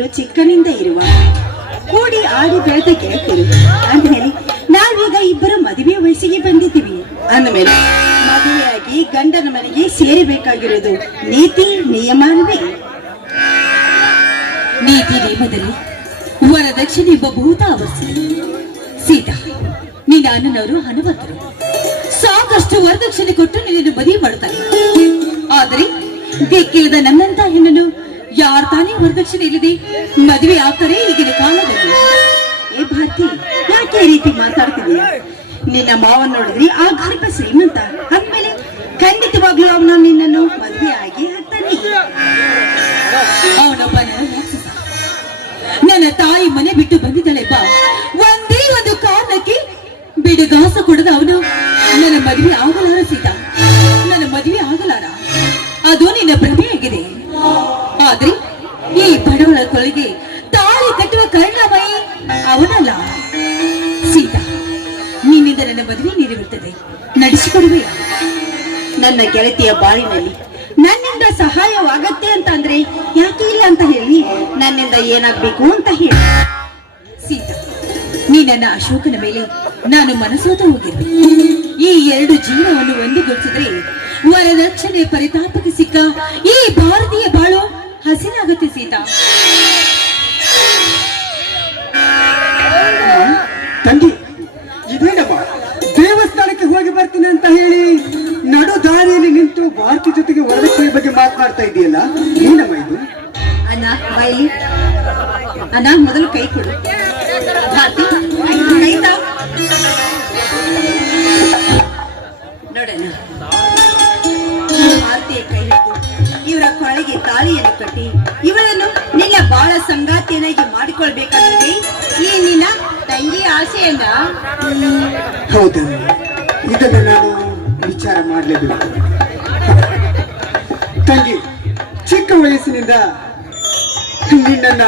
ನಾವಿಬ್ಬರು ಚಿಕ್ಕನಿಂದ ಇರುವ ಕೂಡಿ ಆಡಿ ಬೆಳೆದ ಗೆಳತಿಯರು. ಅಂದ್ಮೇಲೆ ನಾವೀಗ ಇಬ್ಬರು ಮದುವೆ ವಯಸ್ಸಿಗೆ ಬಂದಿದ್ದೀವಿ ಅಂದಮೇಲೆ ಮದುವೆಯಾಗಿ ಗಂಡನ ಮನೆಗೆ ಸೇರಬೇಕಾಗಿರೋದು ನೀತಿ ನಿಯಮವೇ. ನೀತಿ ನಿಯಮದಲ್ಲಿ ವರದಕ್ಷಿಣೆ ಎಂಬ ಭೂತ ಅವಶ್ಯ. ಸೀತಾ, ನಿನ್ನ ಅಣ್ಣನವರು ಹನುಮಂತರು ಸಾಕಷ್ಟು ವರದಕ್ಷಿಣೆ ಕೊಟ್ಟು ನಿನ್ನನ್ನು ಮದುವೆ ಮಾಡುತ್ತಾರೆ. ಆದರೆ ದಿಕ್ಕಿಲ್ಲದ ನನ್ನಂತ ಹೆಣ್ಣನ್ನು ಯಾರು ತಾನೇ ವರದಕ್ಷಿಣೆ ಇಲ್ಲದೆ ಮದುವೆ ಆಗ್ತಾರೆ ಈಗಿನ ಕಾಲದಲ್ಲಿ? ಏ ಭಾರತಿ, ಯಾಕೆ ಈ ರೀತಿ ಮಾತಾಡ್ತಿದೀಯ? ನಿನ್ನ ಮಾವನ್ ನೋಡಿದ್ರಿ ಆ ಗರ್ಭ ಶ್ರೀಮಂತ ಅಂದ್ಮೇಲೆ ಖಂಡಿತವಾಗ್ಲೂ ಅವನು ನಿನ್ನನ್ನು ಮದುವೆ ಆಗಿ ಆಗ್ತಾನೆ. ಅವನೊಬ್ಬ ರಾಕ್ಷಸ. ನನ್ನ ತಾಯಿ ಮನೆ ಬಿಟ್ಟು ಬಂದಿದ್ದಾಳೆ ಬಾ, ಒಂದೇ ಒಂದು ಕಾರಣಕ್ಕೆ ಬಿಡುಗಾಸ ಕೊಡದ ಅವನು ನನ್ನ ಮದುವೆ ಆಗಲಾರ. ಸೀತಾ, ನನ್ನ ಮದುವೆ ಆಗಲಾರ. ಅದು ನಿನ್ನ ಭ್ರಮೆಯಾಗಿದೆ. ಆದ್ರೆ ಈ ಬಡವಳ ಕೊಲೆಗೆ ತಾಳಿ ಕಟ್ಟುವ ಕರುಣಾಮಯಿ ಅವನಲ್ಲ. ಸೀತಾ, ನಿನ್ನಿಂದ ನನ್ನ ಮದುವೆ ನೆರವೇರುತ್ತದೆ, ನಡೆಸಿಕೊಡುವೆ. ನನ್ನ ಗೆಳತಿಯ ಬಾಳಿನಲ್ಲಿ ನನ್ನಿಂದ ಸಹಾಯವಾಗತ್ತೆ ಅಂತ ಅಂದ್ರೆ ಯಾಕೆ ಇಲ್ಲ ಅಂತ ಹೇಳಿ, ನನ್ನಿಂದ ಏನಾಗ್ಬೇಕು ಅಂತ ಹೇಳಿ. ಸೀತಾ, ನೀ ನನ್ನ ಅಶೋಕನ ಮೇಲೆ ನಾನು ಮನಸೋತ ಹೋಗಿದ್ದೆ. ಈ ಎರಡು ಜೀವನವನ್ನು ಒಂದುಗೂಡಿಸಿದ್ರೆ ವರದಕ್ಷಿಣೆ ಪರಿತಾಪಕ್ಕೆ ಸಿಕ್ಕ ಈ ಭಾರತೀಯ ಬಾಳು ಹಸಿರಾಗುತ್ತೆ. ಸೀತಾ ತಂಗಿ, ಇದೇನಮ್ಮ ದೇವಸ್ಥಾನಕ್ಕೆ ಹೋಗಿ ಬರ್ತೀನಿ ಅಂತ ಹೇಳಿ ನಡು ದಾರಿಯಲ್ಲಿ ನಿಂತು ಭಾರತಿ ಜೊತೆಗೆ ವರದಕ್ಷಿಣೆ ಬಗ್ಗೆ ಮಾತನಾಡ್ತಾ ಇದೆಯಲ್ಲ, ಏನಮ್ಮ ಇದು? ಅಣ್ಣ ಬಾಯಿಲಿ, ಅಣ್ಣ ಮೊದಲು ಕೈ ಕೊಡು. ಭಾರತಿ, ಕೈ ತಾ. ನೋಡಣ್ಣ, ಭಾರತೀಯ ಕೈ ಹಿಡಿದು ಇವರ ಕೊಳಗೆ ತಾಳಿಯನ್ನು ಕಟ್ಟಿ ಇವಳನ್ನು ನಿನ್ನ ಬಾಳ ಸಂಗಾತಿಯನ್ನಾಗಿ ಮಾಡಿಕೊಳ್ಬೇಕಾದ್ರೆ ಈ ನಿನ್ನ ತಂಗಿ ಆಸೆಯನ್ನ. ಹೌದಾ, ಇದನ್ನು ನಾನು ವಿಚಾರ ಮಾಡಲೇಬೇಕು. ತಂಗಿ, ಚಿಕ್ಕ ವಯಸ್ಸಿನಿಂದ ನಿನ್ನನ್ನ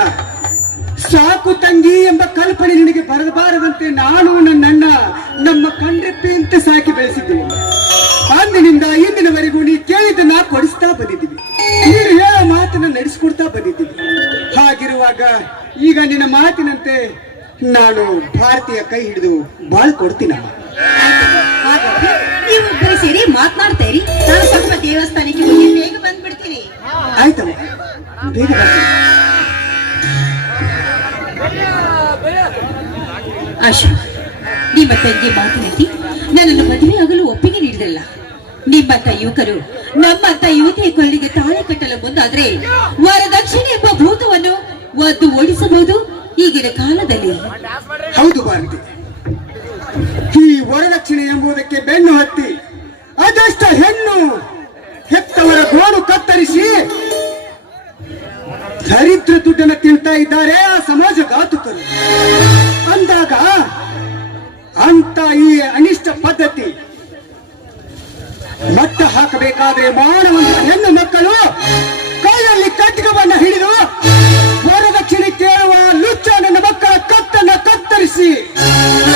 ಸಾಕು ತಂಗಿ ಎಂಬ ಕಲ್ಪನೆ ನಿನಗೆ ಬರಬಾರದಂತೆ ನಾನು ನನ್ನಣ್ಣ ನಮ್ಮ ಕಂಡ್ರೆಪ್ಪಿ ಅಂತ ಸಾಕಿ ಬೆಳೆಸಿದ್ದೀವಿ. ಅಂದಿನಿಂದ ಇಂದಿನವರೆಗೂ ನೀ ಕೇಳಿದ್ದನ್ನ ಕೊಡಿಸ್ತಾ ಬಂದಿದ್ದೀವಿ, ನೀನು ಹೇಳೋ ಮಾತನ್ನ ನಡೆಸಿಕೊಡ್ತಾ ಬಂದಿದ್ದೀವಿ. ಹಾಗಿರುವಾಗ ಈಗ ನಿನ್ನ ಮಾತಿನಂತೆ ನಾನು ಭಾರತೀಯ ಕೈ ಹಿಡಿದು ಬಾಳ್ ಕೊಡ್ತೀನಮ್ಮ. ನೀವು ಇಬ್ಬರು ಸೇರಿ ಮಾತನಾಡ್ತಾ ಇರಿ, ನಾನು ಸ್ವಲ್ಪ ದೇವಸ್ಥಾನಕ್ಕೆ ಹೋಗಿ ಬೇಗ ಬಂದ್ಬಿಡ್ತೀನಿ. ಆಯ್ತಮ್ಮ, ಬೇಗ ಬರ್ತೀನಿ. ಅಶೋಕ್, ನಿಮ್ಮ ತಂಗಿ ಮಾತಿನಲ್ಲಿ ನನ್ನನ್ನು ಮದುವೆಯಾಗಲು ಒಪ್ಪಿಗೆ ನೀಡಿದಲ್ಲ. ನಿಮ್ಮಂತ ಯುವಕರು ನಮ್ಮಂತ ಯುವತಿಯ ಕೊಳ್ಳಿಗೆ ತಾಳಿ ಕಟ್ಟಲು ಮುಂದಾದ್ರೆ ವರದಕ್ಷಿಣೆ ಎಂಬ ಭೂತವನ್ನು ಒದ್ದು ಓಡಿಸಬಹುದು ಈಗಿನ ಕಾಲದಲ್ಲಿ. ಹೌದು ಭಾರತಿ, ಈ ವರದಕ್ಷಿಣೆ ಎಂಬುದಕ್ಕೆ ಬೆನ್ನು ಹತ್ತಿ ಅದಷ್ಟ ಹೆಣ್ಣು ಹೆತ್ತವರ ಗೋಡು ಕತ್ತರಿಸಿ ದರಿದ್ರ ದುಡ್ಡನ್ನು ತಿಂತಾ ಇದ್ದಾರೆ ಆ ಸಮಾಜ ಘಾತುಕರು. ಅಂದಾಗ ಅಂತ ಈ ಅನಿಷ್ಟ ಪದ್ಧತಿ ಮಟ್ಟ ಹಾಕಬೇಕಾದ್ರೆ ಮಾನವಂತ ಹೆಣ್ಣು ಮಕ್ಕಳು ಕೈಯಲ್ಲಿ ಖಡ್ಗವನ್ನ ಹಿಡಿದು ವರದಕ್ಷಿಣೆ ಕೇಳುವ ಲುಚ್ಚ ನನ್ನ ಮಕ್ಕಳ ಕತ್ತನ್ನ ಕತ್ತರಿಸಿ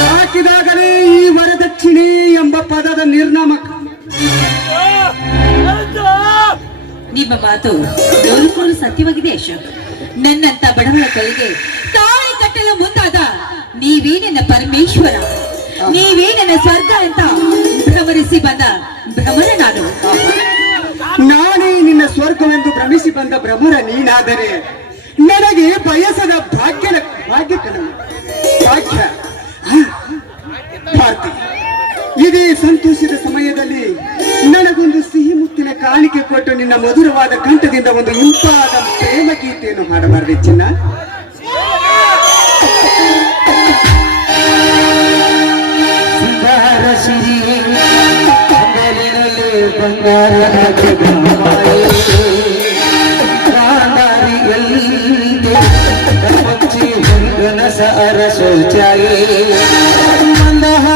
ಹಾಕಿದಾಗಲೇ ಈ ವರದಕ್ಷಿಣೆ ಎಂಬ ಪದದ ನಿರ್ನಾಮಕ. ನಿಮ್ಮ ಮಾತು ನೂರು ಸತ್ಯವಾಗಿದೆ ಅಶೋಕ್. ನನ್ನಂತ ಬಡವಳ ಕೈಗೆ ತಾಳಿ ಕಟ್ಟಲು ಮುಂದಾದ ನೀವೇ ನನ್ನ ಪರಮೇಶ್ವರ, ನೀವೇ ನನ್ನ ಸ್ವರ್ಗ ಅಂತ ಭ್ರಮರಿಸಿ ಬಂದ ಭ್ರಮರ ನಾನು. ನಾನೇ ನಿನ್ನ ಸ್ವರ್ಗವೆಂದು ಭ್ರಮಿಸಿ ಬಂದ ಭ್ರಮರ ನೀನಾದರೆ ನನಗೆ ಬಯಸದ ಭಾಗ್ಯ ಭಾಗ್ಯ. ಭಾರತಿ, ಇದೇ ಸಂತೋಷದ ಸಮಯದಲ್ಲಿ ನನಗೊಂದು ಸಿಹಿ ಮುತ್ತಿನ ಕಾಣಿಕೆ ಕೊಟ್ಟು ನಿನ್ನ ಮಧುರವಾದ ಕಂಠದಿಂದ ಒಂದು ಇಂಪಾದ ಪ್ರೇಮ ಗೀತೆಯನ್ನು ಹಾಡಬಾರದೆ ಚಿನ್ನ? ಮಂದಹಾಸ